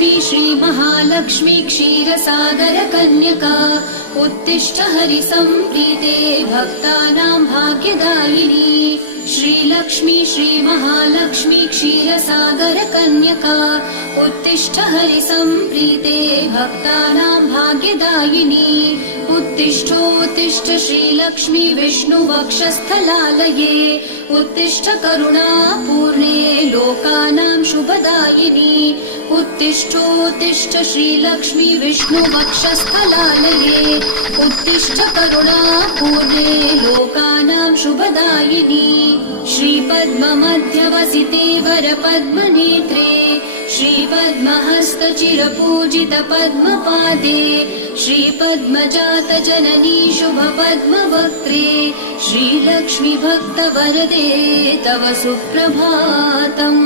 श्रीलक्ष्मी श्रीमहालक्ष्मी क्षीरसागरकन्यका उत्तिष्ठ हरिसम्प्रीते भक्तानां भाग्यदायिनी। श्रीलक्ष्मी श्रीमहालक्ष्मी क्षीरसागरकन्यका उत्तिष्ठ हरिसम्प्रीते भक्तानां भाग्यदायिनी। उत्तिष्ठोत्तिष्ठ श्रीलक्ष्मी विष्णुवक्षस्थलालये उत्तिष्ठ करुणापूर्णे लोकानां शुभदायिनी। उत्तिष्ठोत्तिष्ठ श्रीलक्ष्मी विष्णुवक्षस्थलालये उत्तिष्ठ करुणापूर्णे लोकानां शुभदायिनी। श्रीपद्ममध्यवसिते वरपद्मनेत्रे श्रीपद्महस्तचिरपूजित पद्मपादे श्रीपद्मजातजननी शुभपद्मवक्त्रे श्रीलक्ष्मी भक्तवरदे तव सुप्रभातम्।